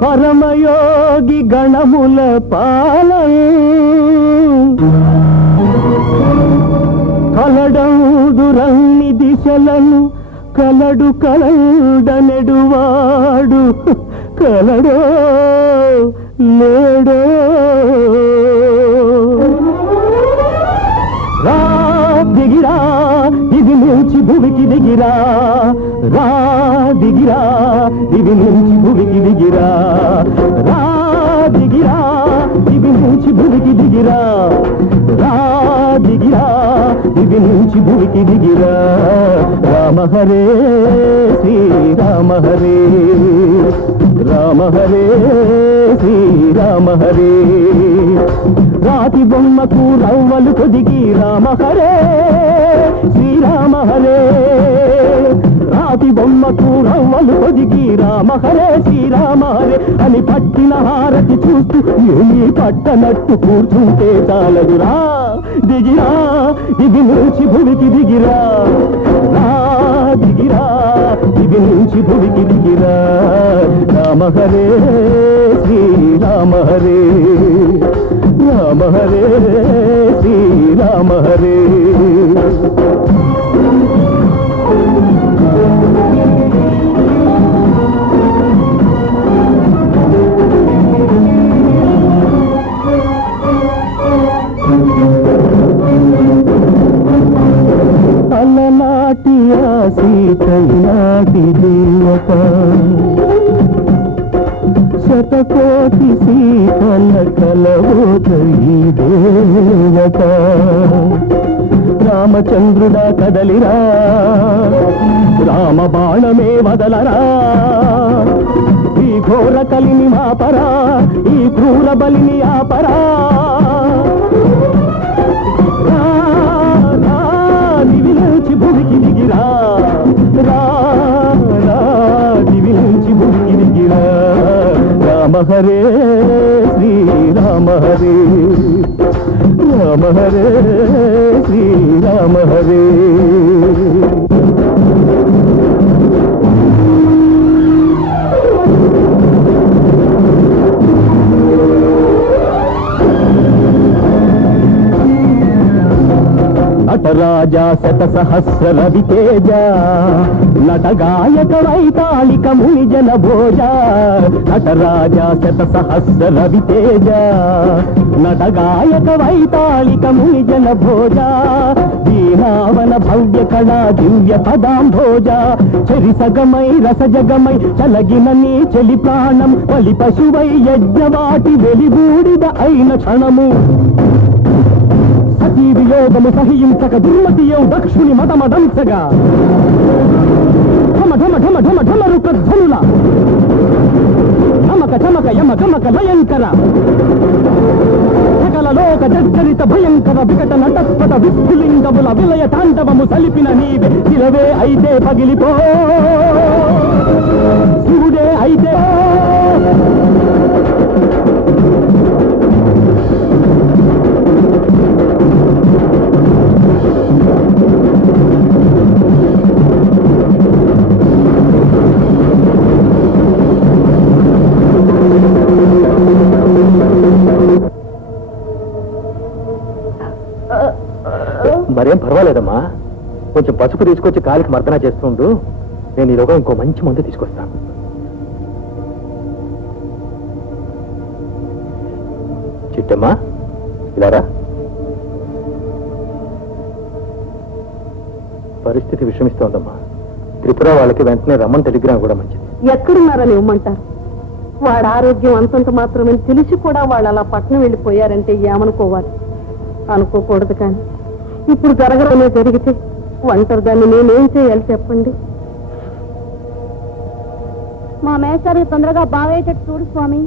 పరమయోగి గణముల పాలన కలడందురన్ని దిశలను కలడు కలడనెడువాడు కలడో లేడో రా దిగిరా ఇది నుంచి భూమికి దిగిరా రా దిగిరా ఇది నుంచి భూమికి దిగిరా రా దిగిరా ఇది నుంచి భూమికి దిగిరా రా దిగిరా ఇది నుంచి భూమికి దిగిరా రామ హరే శ్రీరామ హరే రామ హరే శ్రీరామ హరే రాతి బొమ్మకు రవ్వలు కొదిగి రామ హరే శ్రీరామ హరే రాతి బొమ్మకు రవ్వలు కొదిగి రామ హరే శ్రీరామ హరే అని పట్టిన హారతి చూస్తూ ఏమీ పట్టనట్టు కూర్చుంటే చాలదురా దిగిరా ఇది నుంచి భూమికి దిగిరా రా దిగిరా ఇది నుంచి భూమికి దిగిరా రామ హరే శ్రీరామ హరే రామ హరే శ్రీరామ హరే అలనాటి ఆ సీతనాటి దేవత శతకోటి సీతల కలవోత ఈ దేవత రామచంద్రుడా కదలిరా రామ బాణమే వదలరా ఈ ఘోర కలిని మాపరా ఈ క్రూర బలిని ఆపరా దివి నుంచి భూమికి దిగిరా రా దివి నుంచి భూమికి దిగిరా రామ హరే శ్రీరామ హరే రామ హరే శ్రీరామ హరే నటరాజా శత సహస్ర రవితేజ నటగాయక వైతాళిక మునిజన భోజ నటరాజా శత సహస్ర రవితేజ నటగాయక వైతాళిక మునిజన భోజ దీనావన భవ్య కళా దివ్య పదాంభోజ చెరిసగమై రసజగమై చలగిన నీ చెలి ప్రాణం బలి పశువై యజ్ఞవాటి వెలిగూడిద అయిన క్షణము సతీ వియోగము సహించక దుర్మతియో దక్షుని మతమదంసగా ఢమ ఢమ ఢమ ఢమ ఢమరుక ధ్వనుల నమక చమక యమ గమక భయంకర సకల లోక జర్జరిత భయంకర వికట నటస్పట విస్ఫులింగముల విలయ తాండవము సలిపిన నీవే శిలవే అయితే పగిలిపో శివుడే అయితే మరేం పర్వాలేదమ్మా కొంచెం పసుపు తీసుకొచ్చి కాలికి మర్దన చేస్తుండు నేను ఈలోగా ఇంకో మంచి మందు తీసుకొస్తాను చిట్టమ్మా ఇలారా పరిస్థితి విషమిస్తోందమ్మా త్రిపుర వాళ్ళకి వెంటనే రమ్మని టెలిగ్రామ్ కూడా మంచిది ఎక్కడున్నారని ఇవ్వమంటారు వాడి ఆరోగ్యం అంతంత మాత్రమే తెలిసి కూడా వాళ్ళు అలా పట్నం వెళ్ళిపోయారంటే ఏమనుకోవాలి అనుకోకూడదు కానీ ఇప్పుడు జరగడమే జరిగితే ఒంటరి దాన్ని నేనేం చేయాలి చెప్పండి మా మేస్టారు తొందరగా బాగయ్యేటట్టు చూడు స్వామి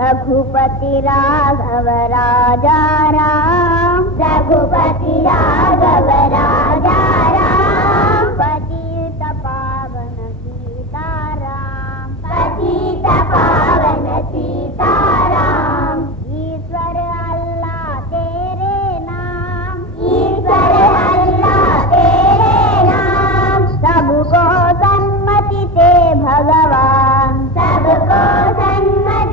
రఘుపతి రాఘవ రాజారాం రఘుపతి రాఘవ రాజారాం పతిత పావన సీతారాం పతిత పావన సీతారాం ईश्वर अल्लाह तेरे नाम ईश्वर अल्लाह तेरे नाम सबको सन्मति दे भगवान सबको सन्मति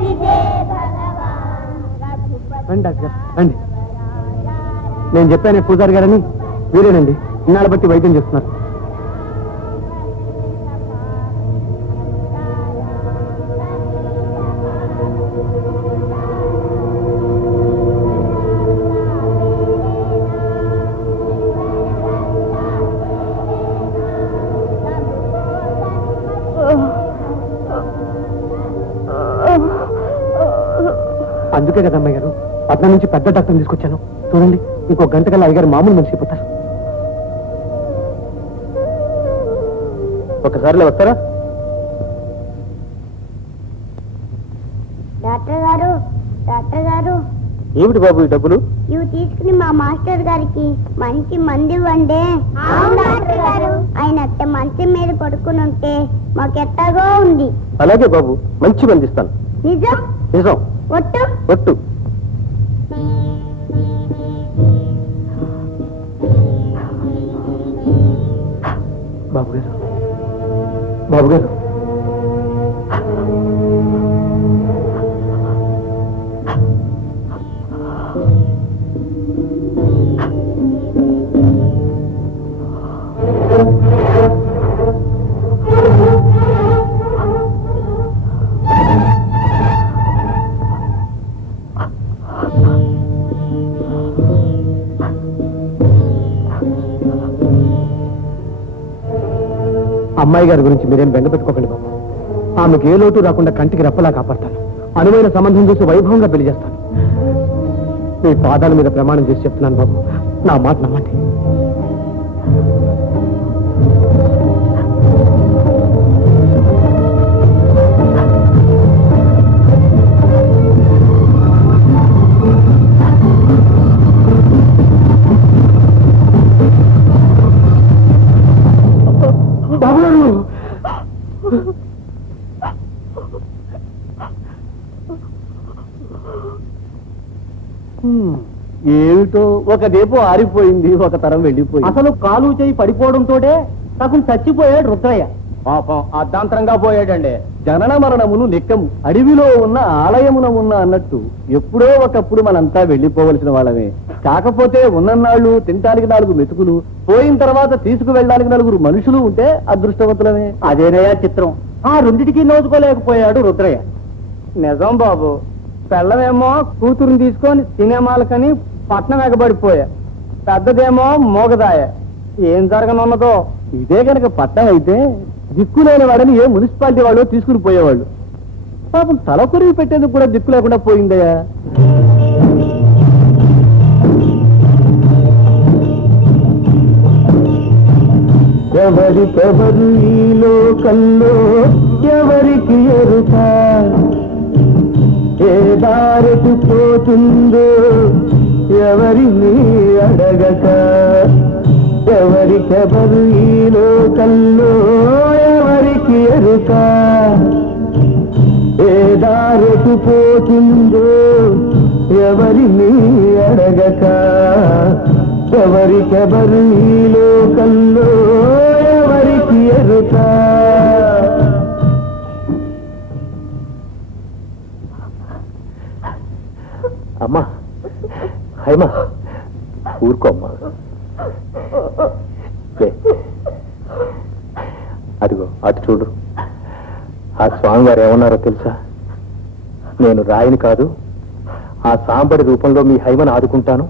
రండి డాక్టర్ రండి. నేను చెప్పాను పూజారి గారని, వీరేనండి ఇన్నాళ్ళ బట్టి వైద్యం చేస్తున్నారు. అందుకే కదా అమ్మాయి గారు పట్నం నుంచి పెద్ద డాక్టర్ని తీసుకొచ్చాను. చూడండి, ఇంకో గంట కల్లా అయ్యగారు మామూలు మనిషి అయిపోతారు. ఒకసారిలో వస్తారా? డాక్టర్ గారు, డాక్టర్ గారు, ఏమిటి బాబు ఈ డబ్బులు? ఇవి తీసుకుని మా మాస్టర్ గారికి మంచి మంది ఇవ్వండి. ఆయన అట్ట మంచం మీద పడుకుని ఉంటే మాకెట్టాగో ఉంది. అలాగే బాబు, మంచి మంది ఇస్తాను. నిజం? నిజం. ఒట్టు? ఒట్టు. బాబు గారు, బాబు గారు, అమ్మాయి గారి గురించి మీరేం బెంగ పెట్టుకోకండి బాబు. ఆమెకు ఏ లోటు రాకుండా కంటికి రెప్పలా కాపాడతాను. అనువైన సంబంధం చూసి వైభవంగా పెళ్లి చేస్తాను. మీ పాదాల మీద ప్రమాణం చేసి చెప్తున్నాను బాబు, నా మాట నమ్మండి. బాబు గారు, ఏమిటో ఒక దీపం ఆరిపోయింది, ఒక తరం వెళ్ళిపోయింది. అసలు కాలు చేయి పడిపోవడంతోటే సగం చచ్చిపోయాడు రుద్రయ్య. పాపం అర్ధాంతరంగా పోయాడండి. జనన మరణములు లెక్కము, అడవిలో ఉన్న ఆలయమున ఉన్న అన్నట్టు ఎప్పుడో ఒకప్పుడు మనంతా వెళ్ళిపోవలసిన వాళ్ళమే. కాకపోతే ఉన్నన్నాళ్ళు తినడానికి 4 మెతుకులు, పోయిన తర్వాత తీసుకువెళ్ళడానికి 4 మనుషులు ఉంటే అదృష్టవంతులమే. అదేనయ్యా చిత్రం. ఆ రెండిటికి నోచుకోలేకపోయాడు రుద్రయ్య. నిజం బాబు, పెళ్ళమేమో కూతురుని తీసుకొని సినిమాలకని పట్నం ఎగబడిపోయా, పెద్దదేమో మోగదాయ. ఏం జరగనున్నదో. ఇదే కనుక పట్నం అయితే దిక్కులేని వాడని ఏ మున్సిపాలిటీ వాళ్ళు తీసుకుని పోయేవాళ్ళు. పాపం తలకొరివి పెట్టేందుకు కూడా దిక్కు లేకుండా పోయిందయ్యా. ఎవరికెవరు ఈ లోకంలో ఎవరికి ఎరుక, ఏ దారికి పోతుందో ఎవరిని అడగక. ఎవరికెవరు ఈ లోకంలో ఎవరికి ఎరుక, ఏ దారికి పోతుందో ఎవరిని అడగక. ఎవరికెవరు ఈ లోకంలో ఎవరికి ఎరుక. అమ్మా, హైమా, ఊరుకోమ్మా. అదిగో అటు చూడు, ఆ స్వామివారు ఏమన్నారో తెలుసా? నేను రాయిని కాదు, ఆ సాంబడి రూపంలో మీ హైమను ఆదుకుంటాను,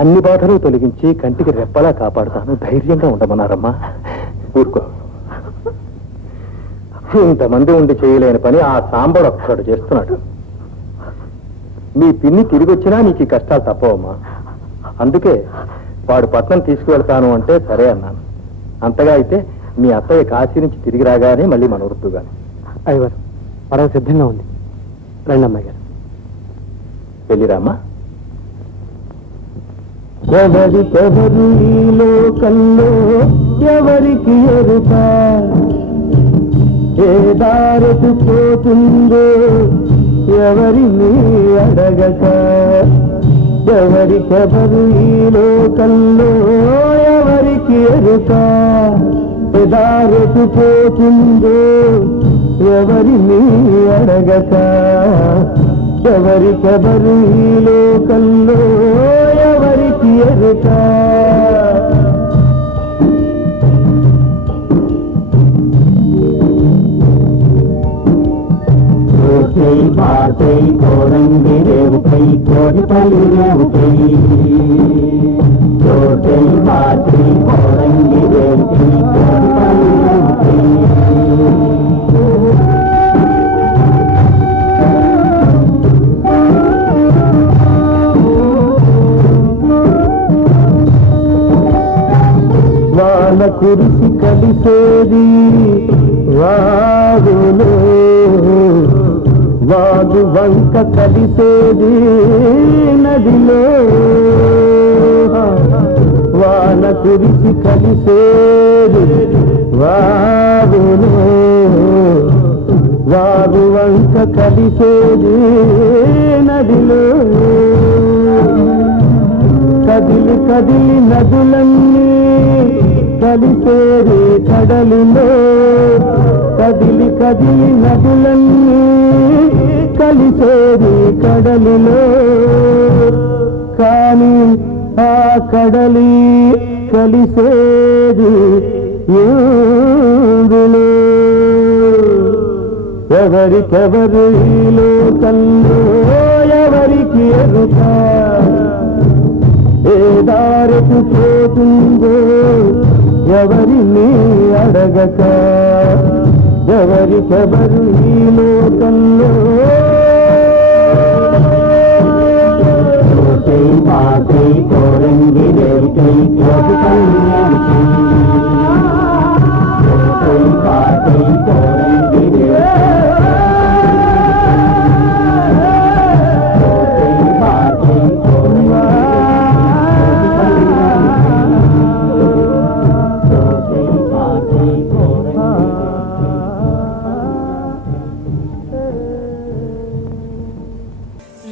అన్ని బాధలు తొలగించి కంటికి రెప్పలా కాపాడుతాను, ధైర్యంగా ఉండమన్నారమ్మా. ఊరుకో. ఇంతమంది ఉండి చేయలేని పని ఆ సాంబడు ఒక్కడు చేస్తున్నాడు. మీ పిన్ని తిరిగి వచ్చినా నీకు ఈ కష్టాలు తప్పవమ్మా. అందుకే వాడు పట్నం తీసుకువెళ్తాను అంటే సరే అన్నాను. అంతగా అయితే మీ అత్తయ్య కాశీ నుంచి తిరిగి రాగానే మళ్ళీ మన వృత్తుగాని. అయ్యవారు పర్వ సిద్ధంగా ఉంది, రండి అమ్మాయి గారు. వెళ్ళిరామ్మా. ఎవరికెవరు ఈ లోకంలో ఎవరికి ఎరుక, ఏ దారికి పోతుందో ఎవరిని అడగక. ఎవరికెవరు ఈ లోకంలో ఎవరికి ఎరుక, ఏ దారికి పోతుందో ఎవరిని అడగక. ఎవరికెవరు ఈ లోకంలో ఎవరికి ఎరుక బాటై కోరంగి రేవుకై కోడిపల్లి రేవుకై కోటై బాటై కోరంగి రేవుకై కోడిపల్లి రేవుకై వాన కురిసి కలిసేది వాగులో వాగు వంక కలిసేది నదిలో వాన కురిసి కలిసేది వాగులో వాగు వంక కలిసేది నదిలో కదిలి కదిలి నదులన్నీ కలిసేది కడలిలో కదిలి కదిలి నదులన్నీ కలిసేది కడలిలో కానీ ఆ కడలి కలిసేది ఎందులో ఎవరికెవరు ఈ లోకంలో ఎవరికి ఎరుక ఏ దారికి పోతుందో ఎవరిని అడగక ఎవరికెవరు ఈ లోకంలో పాటై కోరంగి రేవుకై కోడిపల్లి రేవుకై పాటై కోరంగి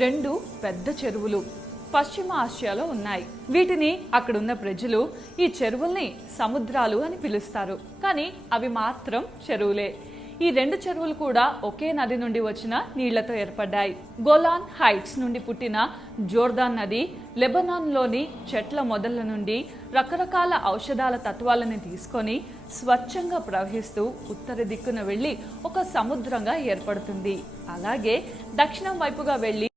రెండు పెద్ద చెరువులు పశ్చిమ ఆసియాలో ఉన్నాయి. వీటిని అక్కడున్న ప్రజలు ఈ చెరువుల్ని సముద్రాలు అని పిలుస్తారు. కానీ అవి మాత్రం చెరువులే. ఈ రెండు చెరువులు కూడా ఒకే నది నుండి వచ్చిన నీళ్లతో ఏర్పడ్డాయి. గోలాన్ హైట్స్ నుండి పుట్టిన జోర్దాన్ నది లెబనాన్లోని చెట్ల మొదళ్ల నుండి రకరకాల ఔషధాల తత్వాలను తీసుకొని స్వచ్ఛంగా ప్రవహిస్తూ ఉత్తర దిక్కున వెళ్లి ఒక సముద్రంగా ఏర్పడుతుంది. అలాగే దక్షిణం వైపుగా వెళ్లి